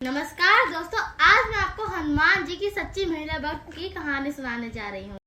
नमस्कार दोस्तों, आज मैं आपको हनुमान जी की सच्ची महिला भक्त की कहानी सुनाने जा रही हूँ।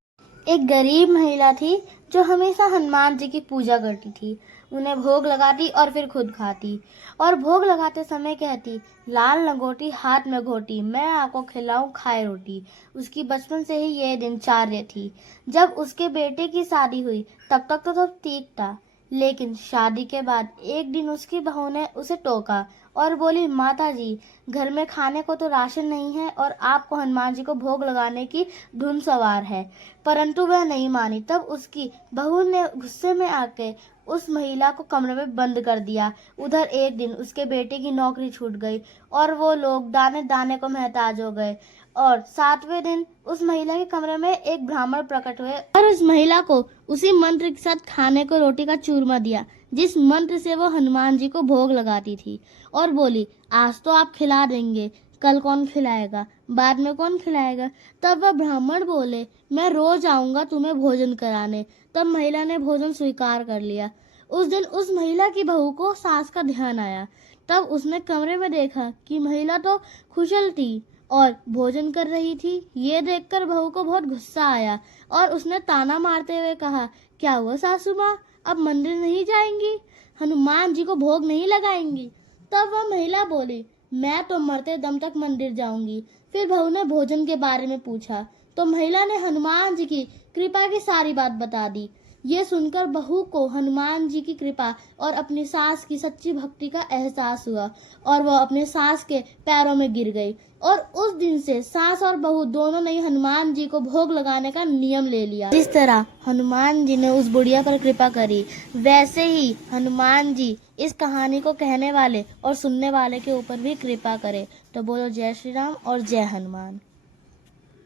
एक गरीब महिला थी जो हमेशा हनुमान जी की पूजा करती थी। उन्हें भोग लगाती और फिर खुद खाती, और भोग लगाते समय कहती, लाल लंगोटी हाथ में घोटी, मैं आपको खिलाऊं खाए रोटी। उसकी बचपन से ही ये दिनचर्या थी। जब उसके बेटे की शादी हुई तब तक तो सब ठीक था, लेकिन शादी के बाद एक दिन उसकी बहू ने उसे टोका और बोली, माता जी, घर में खाने को तो राशन नहीं है और आपको हनुमान जी को भोग लगाने की धुन सवार है। परंतु वह नहीं मानी। तब उसकी बहू ने गुस्से में आके उस महिला को कमरे में बंद कर दिया। उधर एक दिन उसके बेटे की नौकरी छूट गई और वो लोग दाने दाने को मोहताज हो गए। और 7वें दिन उस महिला के कमरे में एक ब्राह्मण प्रकट हुए और उस महिला को उसी मंत्र के साथ खाने को रोटी का चूरमा दिया, जिस मंत्र से वो हनुमान जी को भोग लगाती थी, और बोली, आज तो आप खिला देंगे, कल कौन खिलाएगा, बाद में कौन खिलाएगा। तब वह ब्राह्मण बोले, मैं रोज आऊंगा तुम्हें भोजन कराने। तब महिला ने भोजन स्वीकार कर लिया। उस दिन उस महिला की बहू को सास का ध्यान आया। तब उसने कमरे में देखा कि महिला तो कुशल थी और भोजन कर रही थी। ये देखकर बहू को बहुत गुस्सा आया और उसने ताना मारते हुए कहा, क्या हुआ सासू माँ, अब मंदिर नहीं जाएंगी, हनुमान जी को भोग नहीं लगाएंगी। तब वह महिला बोली, मैं तो मरते दम तक मंदिर जाऊंगी। फिर बहू ने भोजन के बारे में पूछा तो महिला ने हनुमान जी की कृपा की सारी बात बता दी। ये सुनकर बहू को हनुमान जी की कृपा और अपनी सास की सच्ची भक्ति का एहसास हुआ और वह अपने सास के पैरों में गिर गई। और उस दिन से सास और बहू दोनों ने हनुमान जी को भोग लगाने का नियम ले लिया। जिस तरह हनुमान जी ने उस बुढ़िया पर कृपा करी, वैसे ही हनुमान जी इस कहानी को कहने वाले और सुनने वाले के ऊपर भी कृपा करे। तो बोलो जय श्री राम और जय हनुमान।